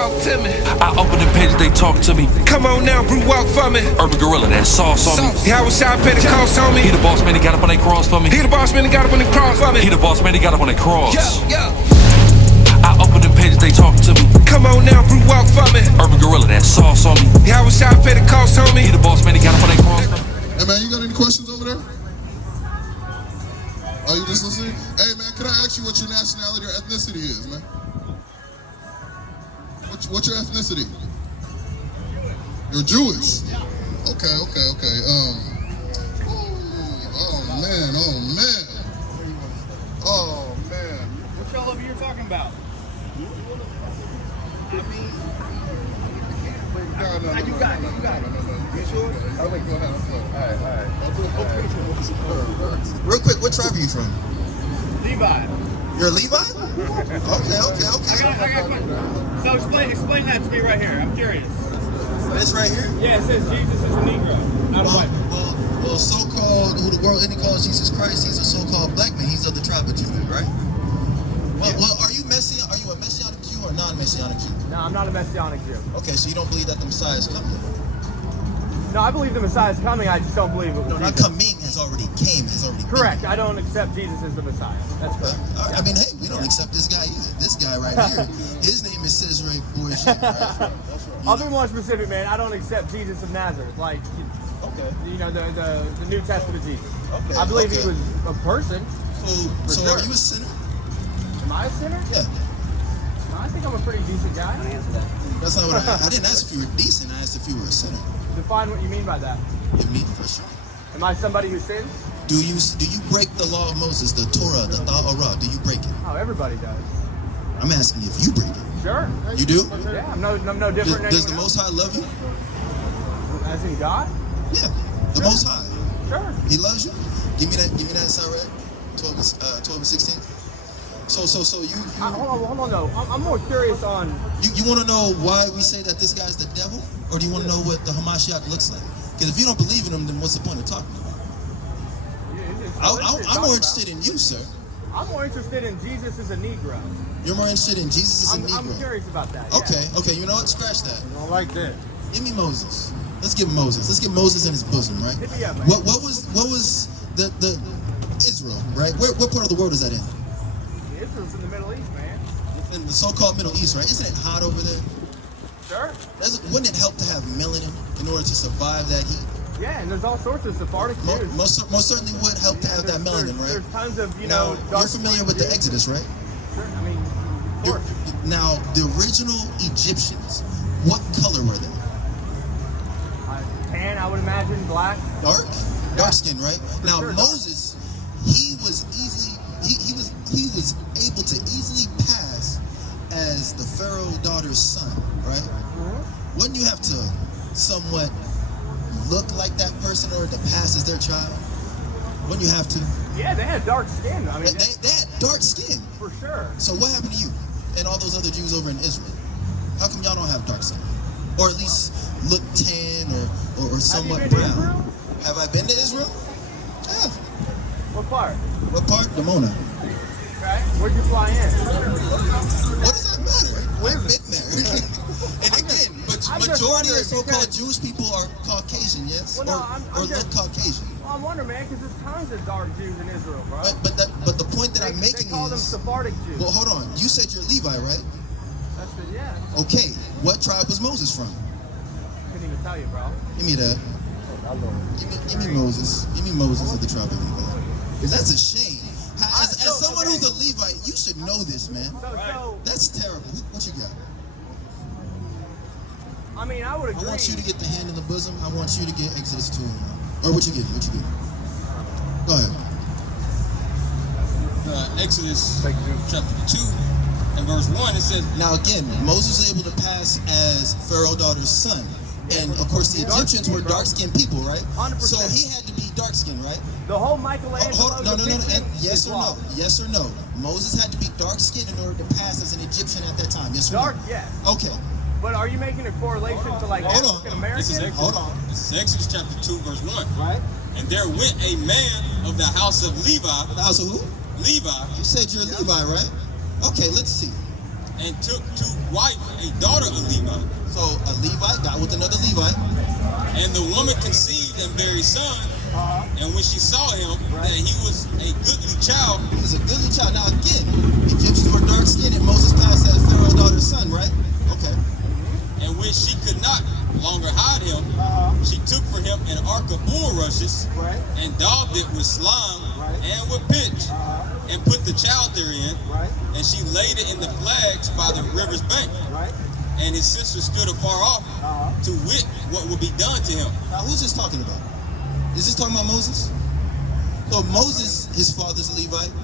talk to me. I open the pages, they talk to me. Come on now, brew, walk for me. Urban Gorilla, that sauce on me. Yeah, I was shy, pay the cost on me. He the boss man, he got up on that cross for me. He the boss man, he got up on the cross for me. He the boss man, he got up on that cross. Yeah. I open the pages, they talk to me. Come on now, brew, walk for me. Urban Gorilla, that sauce on me. Yeah, I was shy, pay the cost on me. He the boss man, he got up on that cross for me. Hey man, you got any questions over there? Oh, you just listening? Hey man, can I ask you what your nationality or ethnicity is, man? What's your ethnicity? You're Jewish. Okay. Oh man. What y'all over here talking about? No. You got it. You sure? Oh, wait, go ahead. All right. Real quick, what tribe are you from? Levi. You're a Levite? Okay. I got questions. So explain that to me right here. I'm curious. This right here? Yeah, it says Jesus is a Negro. Not a white man. Well, so-called, who the world any calls Jesus Christ, he's a so-called black man. He's of the tribe of Judah, right? Well, are you a Messianic Jew or non-Messianic Jew? No, I'm not a Messianic Jew. Okay, so you don't believe that the Messiah is coming? No, I believe the Messiah is coming. I just don't believe it was No, not Jesus. coming, has already came. Correct. I don't accept Jesus as the Messiah. That's correct. I mean, hey, we don't accept this guy either. This guy right here, his name is Sicarii bullshit, right? I'll be more specific, man. I don't accept Jesus of Nazareth. Like, you know, the New Testament Jesus. Okay, I believe he was a person. So sure. are you a sinner? Am I a sinner? Yeah. No, I think I'm a pretty decent guy. That's not what I didn't ask if you were decent. I asked if you were a sinner. Define what you mean by that. You mean for sure. Am I somebody who sins? Do you break the law of Moses, the Torah, the Ta'arah? Do you break it? Oh, everybody does. I'm asking if you break it. Sure. You do? Yeah, I'm no different than Does the anyone Most High love you? else. As in God? Yeah, the Most High. Sure. He loves you. Give me that Sicarii 12 and 16. So you Hold on though. I'm more curious on. you want to know why we say that this guy's the devil, or do you want to know what the Hamashiach looks like? Because if you don't believe in him, then what's the point of talking about it? I'm more interested in you, sir. I'm more interested in Jesus as a Negro. You're more interested in Jesus as a Negro. I'm curious about that. Okay. You know what? Scratch that. I don't like that. Give me Moses. Let's get Moses. Let's get Moses in his bosom, right? Hit me up, man. What was the Israel, right? What part of the world is that in? Israel's in the Middle East, man. In the so-called Middle East, right? Isn't it hot over there? Sure. Wouldn't it help to have melanin in order to survive that heat? Yeah, and there's all sorts of Sephardic Jews. Most certainly would help to have that melanin, right? There's tons of, Now, you're familiar with the Exodus, right? Sure. I mean, of course. Now, the original Egyptians, what color were they? Tan, I would imagine, black. Dark skin, right? Now, sure, Moses, he was able to easily pass as the Pharaoh daughter's son, right? Mm-hmm. Wouldn't you have to somewhat look like that person or to pass as their child? Wouldn't you have to? Yeah, they had dark skin. I mean, they had dark skin. For sure. So what happened to you and all those other Jews over in Israel? How come y'all don't have dark skin? Or at least look tan or somewhat brown? Have I been to Israel? Yeah. What part? What part? Dimona. Okay. Where'd you fly in? What does that matter? I've been there. And again, majority of so-called Jewish people are Caucasian, yes? Well, no, or look Caucasian. Well, I'm wondering, man, because there's tons of dark Jews in Israel, bro. But the point that I'm making they call them is... Sephardic Jews. Well, hold on. You said you're Levi, right? That's the, yeah. Okay. What tribe was Moses from? Couldn't even tell you, bro. Give me that. Give me Moses. Give me Moses of the tribe of Levi. Because that's a shame. As someone who's a Levite, you should know this, man. That's terrible. What you got? I mean, I would agree. I want you to get the hand in the bosom. I want you to get Exodus 2. Or what you get? Go ahead. Exodus chapter 2 and verse 1, it says... Now again, Moses was able to pass as Pharaoh daughter's son. And of course the Egyptians were dark-skinned people, right? 100%. So he had to be dark-skinned, right? The whole Michelangelo... No. Yes or no? Yes or no? Moses had to be dark-skinned in order to pass as an Egyptian at that time. Yes or no? Dark, yes. Okay. But are you making a correlation to like African Americans? This is Exodus chapter 2, verse 1. Right. And there went a man of the house of Levi. The house of who? Levi. You said you're Levi, right? Okay, let's see. and took to wife a daughter of Levi. So a Levite got with another Levite. And the woman conceived and bare a son. And when she saw him, that he was a goodly child. He was a goodly child. Now again, Egyptians were dark skinned and Moses passed as Pharaoh's daughter's son, right? Okay. And when she could not longer hide him, she took for him an ark of bulrushes and daubed it with slime and with pitch and put the child therein. And she laid it in the flags by the river's bank. And his sister stood afar off to wit what would be done to him. Now who's this talking about? Is this talking about Moses? So Moses, his father's a Levite,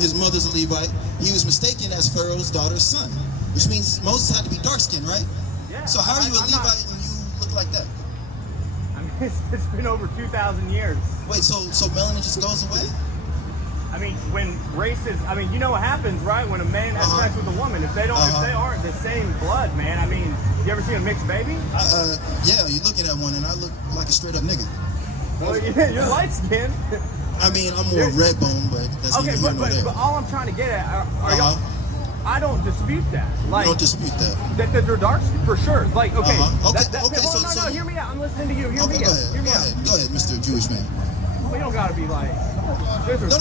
his mother's a Levite. He was mistaken as Pharaoh's daughter's son, which means Moses had to be dark-skinned, right? Yeah. So how are you a Levite when you look like that? I mean, it's been over 2,000 years. Wait, so melanin just goes away? I mean, when races, I mean, you know what happens, right? When a man has sex with a woman, if they aren't the same blood, man. I mean, you ever seen a mixed baby? Yeah, you're looking at one and I look like a straight up nigga. Well, you're light skinned. I mean, I'm more red bone, but that's okay. But all I'm trying to get at are y'all. I don't dispute that. Like, you don't dispute that. That they're dark for sure. Like, okay. Okay. No, hear me out. I'm listening to you. Hear me out. Go ahead, Mr. Jewish man. We don't gotta be like. No, go ahead.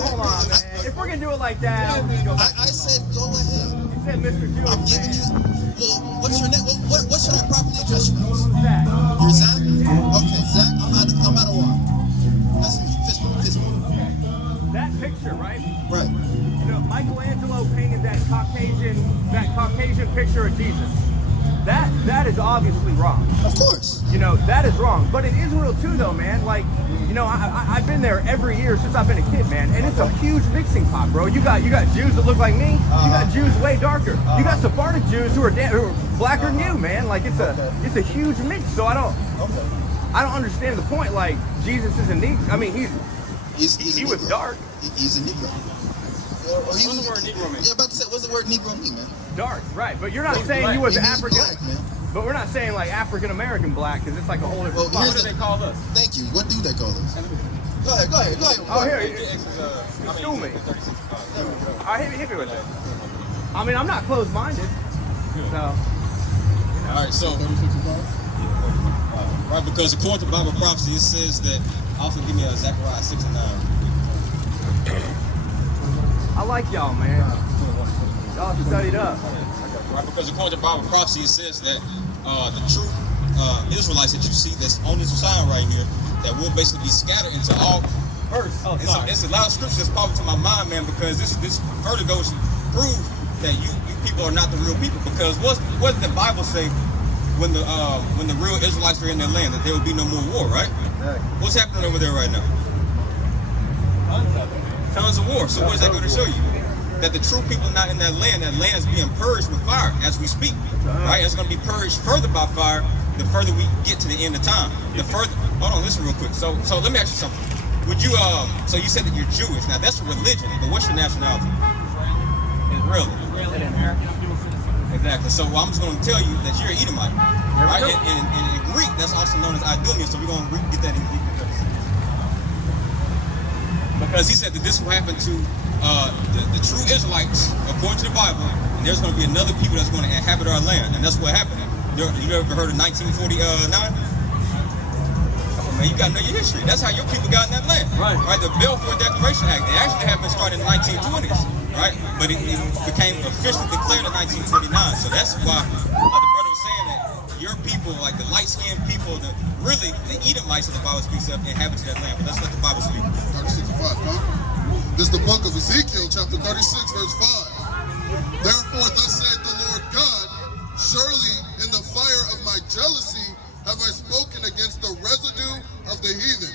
Hold on, man. If we're gonna do it like that, I said go ahead. You said Mr. Jewish. I'm giving you. Well, what's your name? What should I properly address you as? Zach. You're Zach? Okay, Zach. I'm out of one. That's me. Fist bump. That picture, right? Right. You know, Michelangelo painted that Caucasian picture of Jesus. That is obviously wrong. Of course. You know, that is wrong. But it is real too, though, man. Like, you know, I've been there every year since I've been a kid, man, and it's a huge mixing pot, bro. You got Jews that look like me. You got Jews way darker. You got Sephardic Jews who are blacker than you, man. Like it's a huge mix. So I don't understand the point. Like Jesus is a Negro. I mean, he was dark. He's a Negro. What's the word Negro mean? Yeah, about to say, what's the word Negro mean, man? Dark, right? But you're not saying he was African. Black, man. But we're not saying like African American black because it's like a whole different. Well, what do they call us? Thank you. What do they call us? Go ahead. Oh, here. Excuse me. All right, hit me with that. I mean, I'm not closed-minded. So. All right, so. Right, because according to Bible prophecy, it says that. Also, give me a Zechariah 6 and 9. I like y'all, man. Y'all studied up. Right, because according to Bible prophecy, it says that the true Israelites that you see that's on this sign right here, that will basically be scattered into all earth. Oh, it's a lot of scripture that's popping to my mind, man, because this further goes to prove that you people are not the real people. Because what did the Bible say when the real Israelites are in their land, that there will be no more war, right? Exactly. What's happening over there right now? Tons of war. So what is that going to show you? That the true people not in that land is being purged with fire as we speak, right? It's going to be purged further by fire the further we get to the end of time. Hold on, listen real quick. So let me ask you something. Would you, so you said that you're Jewish. Now that's a religion, but what's your nationality? Israeli. Exactly. So I'm just going to tell you that you're an Edomite, right? And in Greek, that's also known as Idumean. So we're going to get that in Greek. Because he said that this will happen to the true Israelites, according to the Bible, and there's going to be another people that's going to inhabit our land, and that's what happened. You ever heard of 1949? Come on, man, you got to know your history. That's how your people got in that land. Right? The Balfour Declaration Act, it actually happened started in the 1920s, right? But it became officially declared in 1949. So that's why the brother was saying that your people, like the light-skinned people, the Edomites that the Bible speaks of, inhabited that land. But let's let the Bible speak. 36:5, huh? This is the book of Ezekiel, chapter 36, verse 5. Therefore, thus saith the Lord God, surely in the fire of my jealousy have I spoken against the residue of the heathen,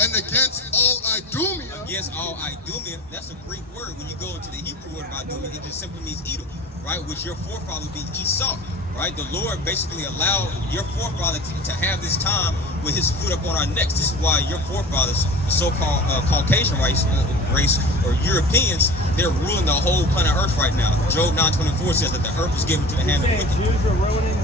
and against all Idumea. Against all Idumea, that's a Greek word. When you go into the Hebrew word of Idumea, it just simply means Edom, right? Which your forefather would be Esau, right? The Lord basically allowed your forefather to have this time with his foot up on our necks. This is why your forefathers, the so-called Caucasian race or Europeans, they're ruling the whole planet Earth right now. Job 9:24 says that the earth is given to the hand of the wicked. Jews are ruining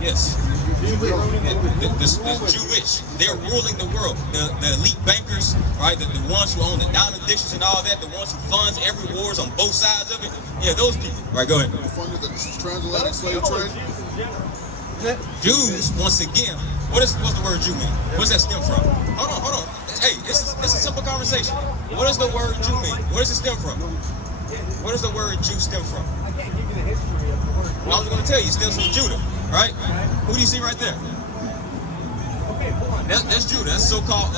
Yes. The Jewish, they're ruling the world. The elite bankers, right? The ones who own the diamond dishes and all that, the ones who funds every wars on both sides of it. Yeah, those people. Right, go ahead. Who funded the transatlantic slave trade? Jews, once again, what's the word Jew mean? What's that stem from? Hold on. Hey, it's a simple conversation. What does the word Jew mean? Where does it stem from? Where does the word Jew stem from? I can't give you the history of the word. Well, I was going to tell you, it stems from Judah, right? Who do you see right there? Okay, hold on. That's Judah. That's so-called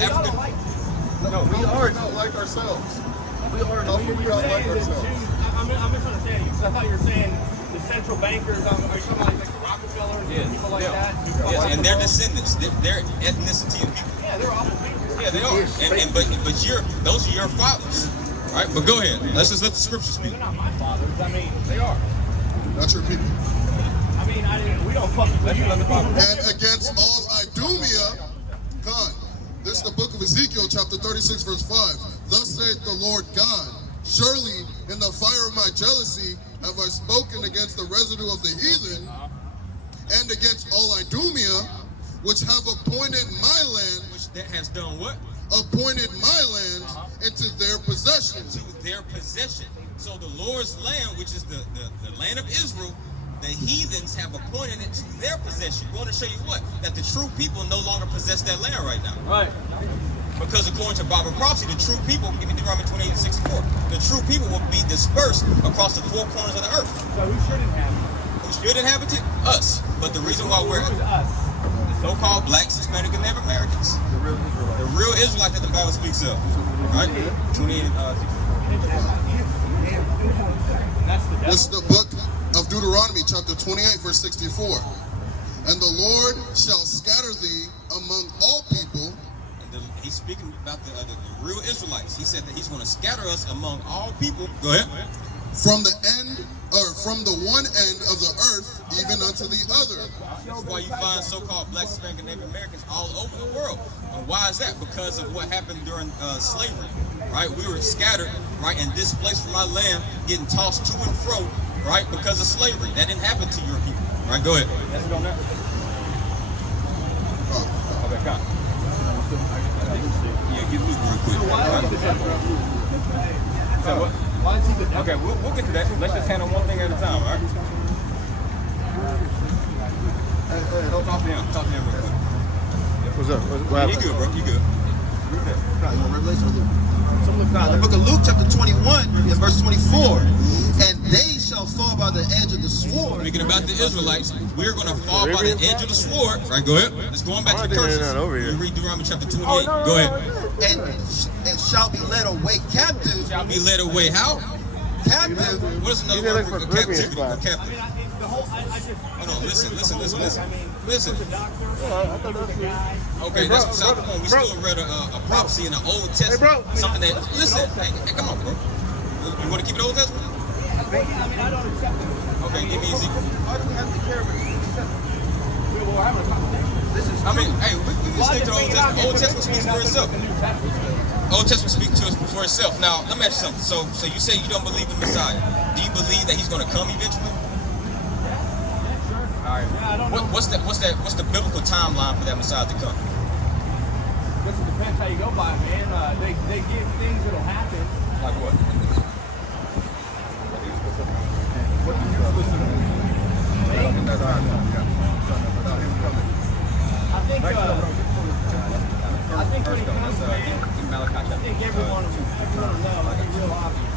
African. No, we are not like ourselves. We are not like ourselves. I'm misunderstanding you, because I thought you were saying the central bankers, are you talking about like the Rockefellers and people like that? Yes, and their descendants, their ethnicity of people. Yeah, they're awful people. Yeah, they are. But those are your fathers, right? But go ahead. Let's just let the scripture speak. They're not my fathers. I mean, they are. That's your people. I mean, we don't fuck with you. And against all Idumea, God. This is the book of Ezekiel, chapter 36, verse 5. Thus saith the Lord God, surely in the fire of my jealousy have I spoken against the residue of the heathen and against all Idumea, which have appointed my land, Which that has done what? appointed my land into their possession. To their possession. So the Lord's land, which is the land of Israel, the heathens have appointed it to their possession. Going to show you what? That the true people no longer possess that land right now. Right. Because according to Bible prophecy, the true people, give me Deuteronomy 28:64, the true people will be dispersed across the four corners of the earth. So who should inhabit it? Who should inhabit it? Us. But the reason why we're Who's us? the so-called blacks, Hispanic, and Native Americans. The real Israelite that the Bible speaks of. Right? 28. That's the devil. This is the book of Deuteronomy, chapter 28, verse 64. And the Lord shall scatter thee among all people. He's speaking about the real Israelites. He said that he's going to scatter us among all people. Go ahead. From the end, or from the one end of the earth, even unto the other. That's why you find so-called blacks, Hispanic, and Native Americans all over the world. And why is that? Because of what happened during slavery, right? We were scattered, right, and displaced from our land, getting tossed to and fro, right, because of slavery. That didn't happen to your people, right? Go ahead. Let's go now. Okay, come. Yeah, get loose real quick. Okay, we'll get to that. Let's just handle one thing at a time, all right? Don't talk to him. Talk to him real quick. What's up? You good, bro. You good. Revelation of Luke. The book of Luke, chapter 21, and verse 24. And they shall fall by the edge of the sword. Speaking about the Israelites, we're going to fall by the edge of the sword. Right, go ahead. Let's go on back to the curses. You read Deuteronomy chapter 28. Go ahead. And shall be led away captive. Shall be led away how? Captive. What is another word for captivity? Or captive? Hold on, listen. Okay, that's beside the point. We still read a prophecy in the Old Testament. Something that, listen, hey, come on, bro. You want to keep it Old Testament? Okay, give me Ezekiel. I mean, hey, we can stick to the Old Testament. Old Testament speaks for itself. Old Testament speaks to us for itself. Now, let me ask you something. So you say you don't believe in Messiah. Do you believe that he's going to come eventually? All right. What's the biblical timeline for that Messiah to come? I guess it depends how you go by it, man. They give things that'll happen. Like what? I think when it comes to man, I think everyone will know. It'll be real obvious.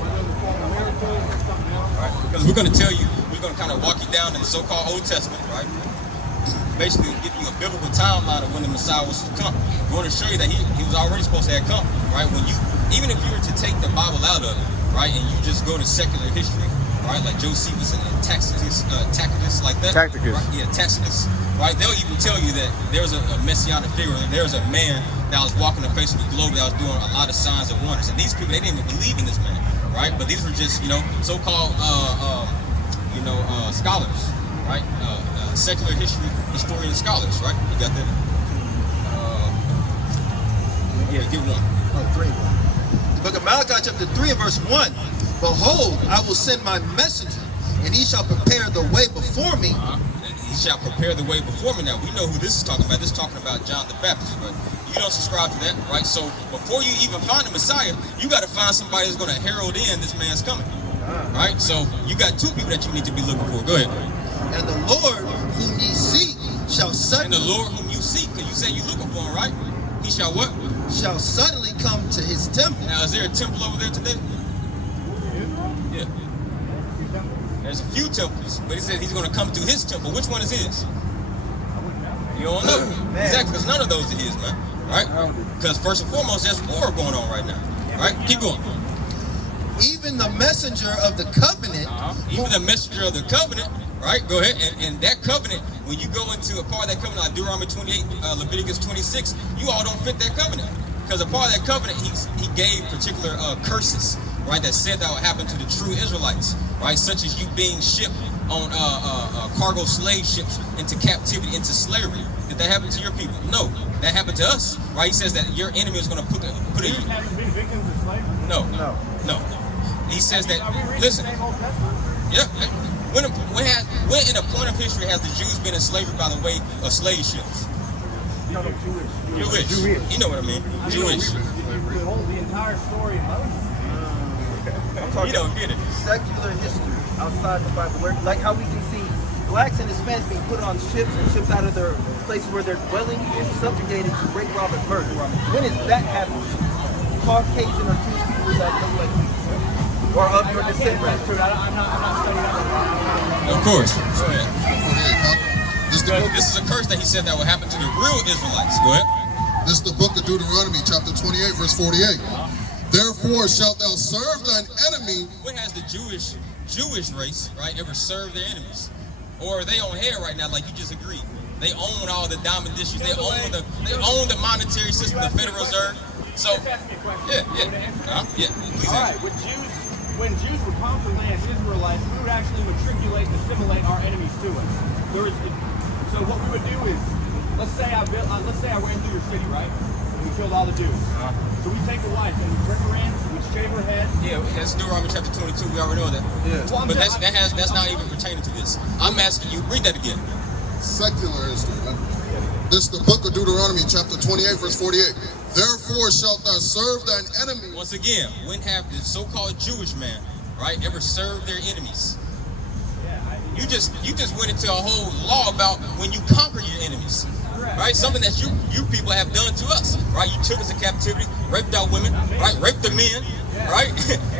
Whether it's a miracle or something else. Right? Because we're going to tell you, we're going to kind of walk you down in the so-called Old Testament, right? Basically give you a biblical timeline of when the Messiah was to come. We're going to show you that he was already supposed to have come, right? Even if you were to take the Bible out of it, right, and you just go to secular history, right, like Josephus and Tacitus like that. Tacticus. Right? Yeah, Tacitus. Right? They'll even tell you that there was a messianic figure, there was a man that was walking the face of the globe that was doing a lot of signs and wonders. And these people, they didn't even believe in this man, right? But these were just, so-called, scholars, right? Secular history historian scholars, right? You got that? Yeah, get one. Oh, 3. The book of Malachi, chapter 3, and verse 1. Behold, I will send my messenger and he shall prepare the way before me. He shall prepare the way before me. Now, we know who this is talking about. This is talking about John the Baptist, but you don't subscribe to that, right? So before you even find the Messiah, you got to find somebody that's going to herald in this man's coming, right? So you got two people that you need to be looking for. Go ahead. And the Lord whom ye seek shall And suddenly the Lord whom you seek, because you say you looking for him, right? He shall what? shall suddenly come to his temple. Now, is there a temple over there today? Yeah. There's a few temples, but he says he's going to come to his temple. Which one is his? You don't know. Exactly, because none of those are his, man. Right? Because first and foremost, there's war going on right now. Right? Keep going. Even the messenger of the covenant. Even the messenger of the covenant, right? Go ahead. And that covenant, when you go into a part of that covenant, like Deuteronomy 28, Leviticus 26, you all don't fit that covenant. Because a part of that covenant, he gave particular curses, right, that said that would happen to the true Israelites, right, such as you being shipped on cargo slave ships into captivity, into slavery. Did that happen to your people? No, that happened to us, right? He says that your enemy is going to put a... Haven't been victims of slavery? No. He says that, listen, yeah, when in a point of history has the Jews been in slavery by the way of slave ships? No, Jewish. You know what I mean? Jewish. The entire story of Moses. You don't get it. Secular history outside the Bible, where, like how we can see blacks and Hispanics being put on ships and shipped out of their places where they're dwelling and subjugated to break, rob, and murder. When is that happening? Caucasian or Jewish people that look like you, or of your descent? I'm not studying that. Of course. Go ahead. This This is a curse that he said that would happen to the real Israelites. Go ahead. is the book of Deuteronomy, chapter 28, verse 48. Therefore shalt thou serve thine enemy. When has the Jewish race, right, ever served their enemies? Or are they on hair right now, like you just agreed? They own all the diamond districts. They own the monetary system, the Federal Reserve. So, yeah. Please All right, answer. when Jews would conquer land, Israelites, we would actually matriculate and assimilate our enemies to us. So what we would do is, let's say I ran through your city, right? And we killed all the Jews. So we take a wife and we bring her in, we shave her head. Yeah, that's Deuteronomy chapter 22. We already know that. Yeah. Well, But that's not even pertaining to this. I'm asking you, read that again. Secular history, man. This is the book of Deuteronomy, chapter 28, verse 48. Therefore shalt thou serve thine enemy. Once again, when have the so-called Jewish man, right, ever served their enemies? You just went into a whole law about when you conquer your enemies, right? Something that you people have done to us, right? You took us in captivity, raped our women, right? Raped the men, right?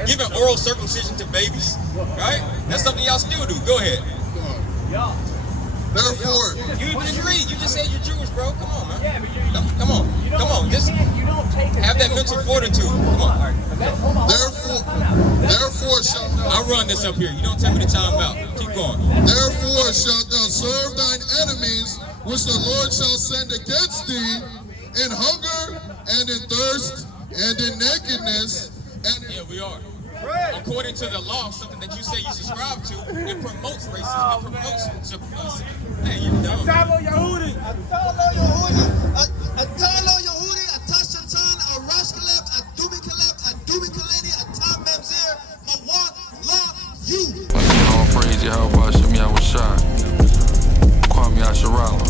Giving oral circumcision to babies, right? That's something y'all still do. Go ahead. Yeah. Therefore, You just read. You just said you're Jewish, bro. Come on, man. Yeah, but Come on. Just you don't take a have that mental fortitude. Come on. therefore shalt thou I run this up here. You don't tell me to time out. Keep going. Therefore shalt thou serve thine enemies, which the Lord shall send against thee, in hunger and in thirst and in nakedness and in... Yeah, we are. According to the law, something that you say you subscribe to, it promotes racism. It promotes... Hey, you're dumb. Atalo Yehudi, Atashatan, Arashkaleb, Adumikaleb, Adumikaleni, Atam Memzir, Mawat, La, you. Again, all praise Yahweh, Shem Yahweh Shai. Kwame Asherala.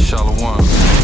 Shalom.